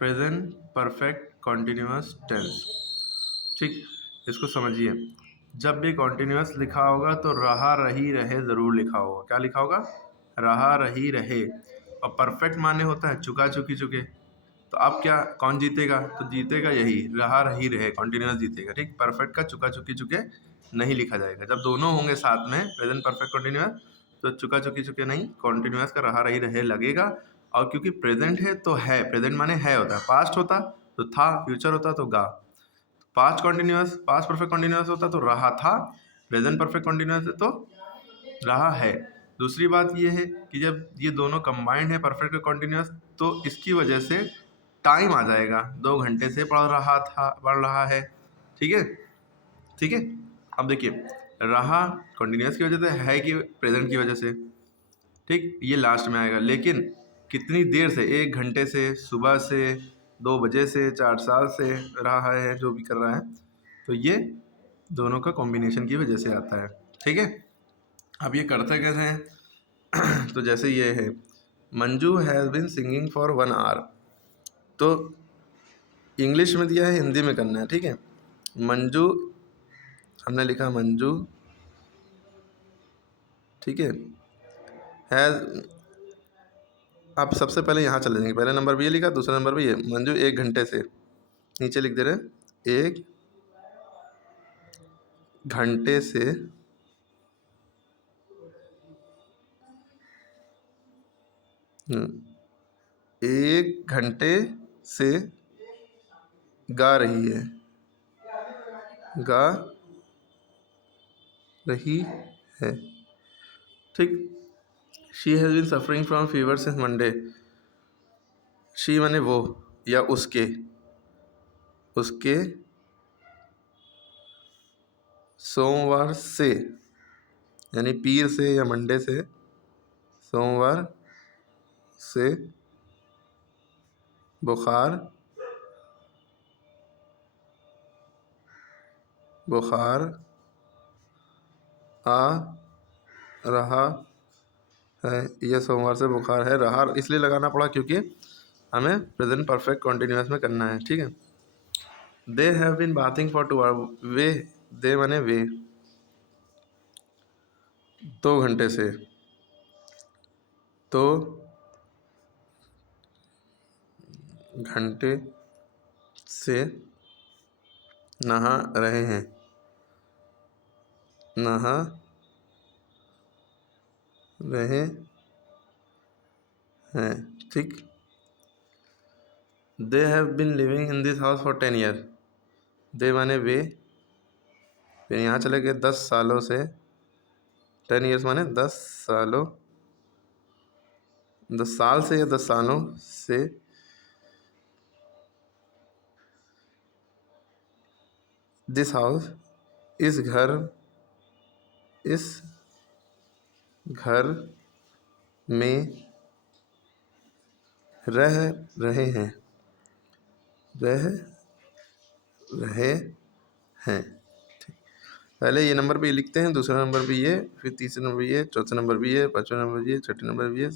Present perfect continuous tense. ठीक, इसको समझिए। जब भी कॉन्टिन्यूअस लिखा होगा तो रहा रही रहे ज़रूर लिखा होगा। क्या लिखा होगा? रहा रही रहे। और परफेक्ट माने होता है चुका चुकी चुके। तो अब क्या, कौन जीतेगा? तो जीतेगा यही, रहा रही रहे, कॉन्टिन्यूअस जीतेगा। ठीक, परफेक्ट का चुका चुकी चुके नहीं लिखा जाएगा। जब दोनों होंगे साथ में, प्रेजेंट परफेक्ट कॉन्टिन्यूअस, तो चुका चुकी चुके नहीं, कॉन्टिन्यूअस का रहा रही रहे लगेगा। और क्योंकि प्रेजेंट है तो है, प्रेजेंट माने है होता है, पास्ट होता तो था, फ्यूचर होता तो गा। Past continuous, past perfect continuous होता तो रहा था, प्रेजेंट परफेक्ट कॉन्टिन्यूअस है तो रहा है। दूसरी बात ये है कि जब ये दोनों कंबाइंड है परफेक्ट और कॉन्टिन्यूअस, तो इसकी वजह से टाइम आ जाएगा। 2 घंटे से पढ़ रहा था, पढ़ रहा है। ठीक है, ठीक है। अब देखिए, रहा कॉन्टिन्यूअस की वजह से, है कि प्रेजेंट की वजह से। ठीक, ये लास्ट में आएगा। लेकिन कितनी देर से? 1 घंटे से, सुबह से, 2 बजे से, 4 साल से रहा है, जो भी कर रहा है। तो ये दोनों का कॉम्बिनेशन की वजह से आता है। ठीक है, अब ये करते कैसे हैं? तो जैसे ये है, Manju has been singing for 1 hour. तो इंग्लिश में दिया है, हिंदी में करना है। ठीक है, मंजू, हमने लिखा मंजू, ठीक है, हैज़। आप सबसे पहले यहाँ चले जाएंगे, पहले नंबर पे ये लिखा, दूसरा नंबर पे ये, मंजू 1 घंटे से, नीचे लिख दे रहे 1 घंटे से 1 घंटे से गा रही है, गा रही है। ठीक, she has been suffering from fever since Monday. She माने वो, या उसके, उसके सोमवार से, यानी पीर से या मंडे से, सोमवार से बुखार, बुखार आ रहा है। यह सोमवार से बुखार है। रहा इसलिए लगाना पड़ा क्योंकि हमें प्रेजेंट परफेक्ट कॉन्टिन्यूअस में करना है। ठीक है, they have been bathing for 2 hour. वे, दे माने वे, 2 घंटे से, तो घंटे से नहा रहे हैं, नहा रहे हैं। ठीक, they have been living in this house for 10 year. They माने वे, फिर यहाँ चले गए 10 सालों से, 10 ईयर्स माने 10 सालों, 10 साल से या 10 सालों से दिस हाउस, इस घर, इस घर में रह रहे हैं, रह रहे हैं। पहले ये नंबर पे ये लिखते हैं, दूसरा नंबर पे ये, फिर तीसरे नंबर ये, चौथे नंबर पे ये, पाँचवें नंबर ये, छठे नंबर पे ये।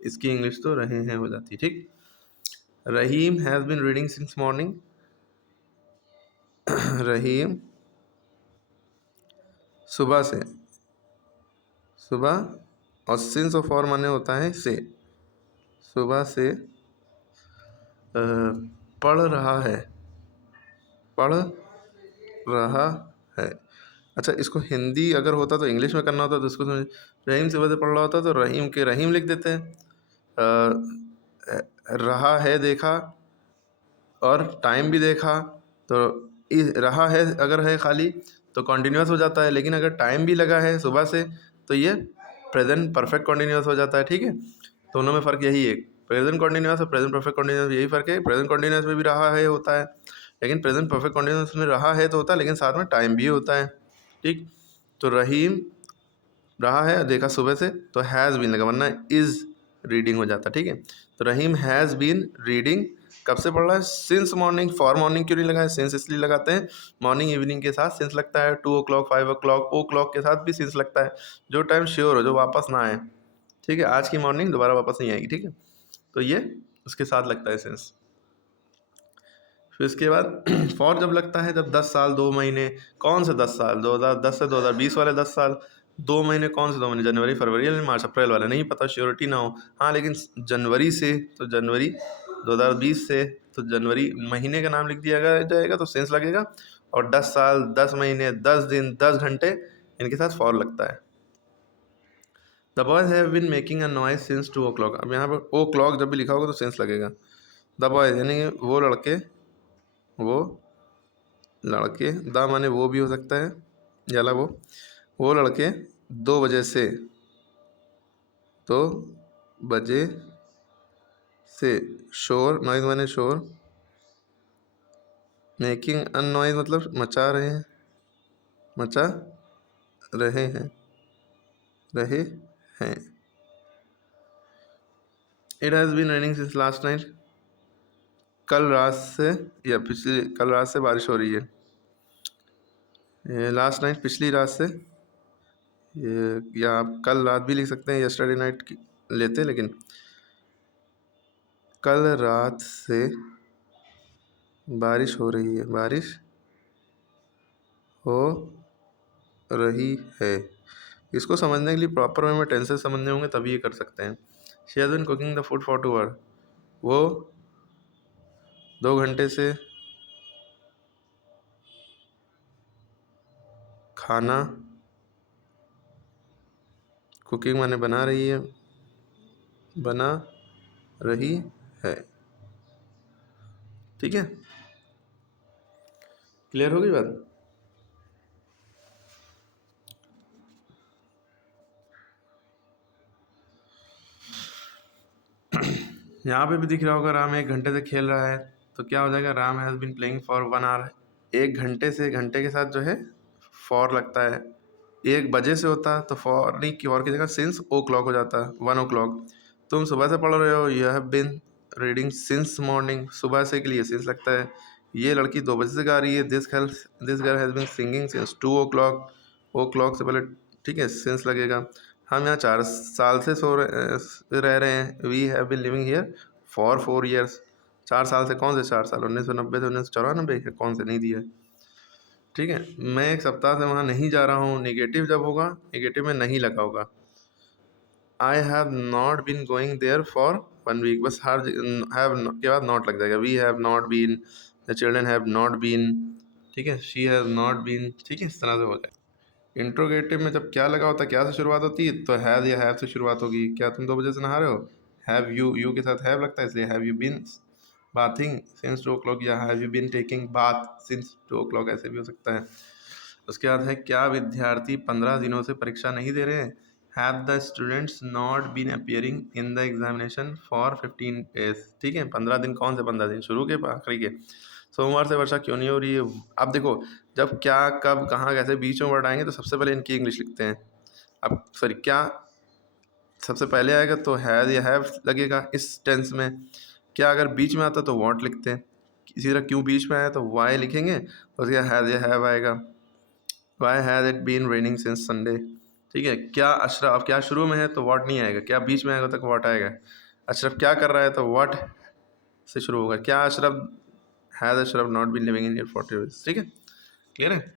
इसकी इंग्लिश तो रहे हैं हो जाती। ठीक, Rahim has been reading since morning. Rahim सुबह से, सुबह, और सिंस और फॉर माने होता है से, सुबह से पढ़ रहा है, पढ़ रहा है। अच्छा, इसको हिंदी अगर होता तो इंग्लिश में करना होता तो इसको समझ, रहीम सुबह से पढ़ रहा होता तो रहीम के रहीम लिख देते हैं। रहा है देखा, और टाइम भी देखा, तो रहा है अगर है खाली तो कॉन्टिन्यूअस हो जाता है, लेकिन अगर टाइम भी लगा है सुबह से तो ये प्रेजेंट परफेक्ट कॉन्टिन्यूअस हो जाता है। ठीक है, दोनों में फ़र्क यही है, प्रेजेंट कॉन्टिन्यूअस और प्रेजेंट परफेक्ट कॉन्टिन्यूअस, यही फ़र्क है। प्रेजेंट कॉन्टिन्यूअस में भी रहा है होता है, लेकिन प्रेजेंट परफेक्ट कॉन्टिन्यूअस में रहा है तो होता है, लेकिन साथ में टाइम भी होता है। ठीक, तो रहीम रहा है देखा सुबह से, तो हैज़ बीन लगा, वरना इज़ रीडिंग हो जाता। ठीक है, तो रहीम हैज़ बीन रीडिंग, कब से पढ़ रहा है? Since morning. फॉर मॉर्निंग क्यों नहीं लगा है? सिंस इसलिए लगाते हैं, मॉर्निंग इवनिंग के साथ सिंस लगता है, 2 o'clock 5 o'clock ओ क्लॉक के साथ भी सिंस लगता है, जो टाइम श्योर हो, जो वापस ना आए। ठीक है, आज की मॉर्निंग दोबारा वापस नहीं आएगी। ठीक है, तो ये उसके साथ लगता है सिंस। फिर इसके बाद फॉर जब लगता है जब 10 साल 2 महीने, कौन से 10 साल, 2010 से 2020 वाले 10 साल, 2 महीने कौन से 2 महीने, जनवरी फरवरी या मार्च अप्रैल वाले, नहीं पता, श्योरिटी ना हो। हाँ लेकिन जनवरी से तो जनवरी 2020 से तो जनवरी महीने का नाम लिख दिया जाएगा तो सेंस लगेगा, और 10 साल 10 महीने 10 दिन 10 घंटे इनके साथ फॉर लगता है। The boys have been making a noise since 2 o'clock। अब यहाँ पर ओ क्लॉक जब भी लिखा होगा तो सेंस लगेगा। द बॉयज यानी वो लड़के, वो लड़के, द माने वो भी हो सकता है याला वो लड़के 2 बजे से, 2 बजे से, शोर नॉइज माने शोर, मेकिंग अन नॉइज मतलब मचा रहे हैं, मचा रहे हैं, रहे हैं। It has been raining since last night. कल रात से या पिछली कल रात से बारिश हो रही है। लास्ट नाइट पिछली रात से, या आप कल रात भी लिख सकते हैं, यस्टरडे नाइट की लेते हैं, लेकिन कल रात से बारिश हो रही है, बारिश हो रही है। इसको समझने के लिए प्रॉपर वे में टेंसेस समझने होंगे तभी ये कर सकते हैं। She has been cooking the food for 2 hours। वो 2 घंटे से खाना, कुकिंग माने बना रही है, बना रही है। ठीक है, क्लियर हो गई बात। यहाँ पे भी दिख रहा होगा राम 1 घंटे से खेल रहा है, तो क्या हो जाएगा, Ram has been playing for 1 hour। 1 घंटे से, घंटे के साथ जो है फॉर लगता है। 1 बजे से होता तो फॉर नहीं की, और की जगह सिंस ओ क्लॉक हो जाता, 1 o'clock। तुम सुबह से पढ़ रहे हो, you have been reading since morning, सुबह से के लिए सिंस लगता है। ये लड़की 2 बजे से गा रही है, this girl has been singing since 2 o'clock। O'clock से पहले ठीक है सिंस लगेगा। हम यहाँ 4 साल से रह रहे हैं, we have been living here for 4 years। 4 साल से, कौन से 4 साल, 1990 से 1994, कौन से नहीं दिया। ठीक है, मैं 1 सप्ताह से वहाँ नहीं जा रहा हूँ, नेगेटिव जब होगा, नेगेटिव में नहीं लगा होगा। I have not been going there for 1 week, बस हर हैव के बाद नॉट लग जाएगा। We have not been, the children have not been, ठीक है, शी हैज़ नॉट बीन, ठीक है, इस तरह से हो जाएगा। इंट्रोगेटिव में जब क्या लगा होता है, क्या से शुरुआत होती है, तो हैज़ या हैव से शुरुआत होगी। क्या तुम 2 बजे से नहा रहे हो, हैव यू के साथ हैव लगता है, इसलिए have you been bathing since 2 o'clock, या have you been taking bath since 2 o'clock, ऐसे भी हो सकता है। उसके बाद है, क्या विद्यार्थी 15 दिनों से परीक्षा नहीं दे रहे हैं, have the students not been appearing in the examination for 15 days। ठीक है, 15 दिन, कौन से 15 दिन, शुरू के आखिरी के। सोमवार से वर्षा क्यों नहीं हो रही है। अब देखो, जब क्या कब कहाँ कैसे बीच में वर्ड आएंगे तो सबसे पहले इनकी इंग्लिश लिखते हैं। अब सॉरी, क्या सबसे पहले आएगा तो हैज़ या हैव लगेगा इस टेंस में। क्या अगर बीच में आता तो वॉट लिखते हैं। इसी तरह क्यों बीच में आया तो वाई लिखेंगे, उसके बाद हैज़ या हैव आएगा। Why has it been raining since Sunday. ठीक है, क्या अशरफ, अब क्या शुरू में है तो वॉट नहीं आएगा, क्या बीच में आएगा तक वॉट आएगा। अशरफ क्या कर रहा है तो वॉट से शुरू होगा। क्या Ashraf, has Ashraf not been living in here for 2 years। ठीक है, क्लियर है।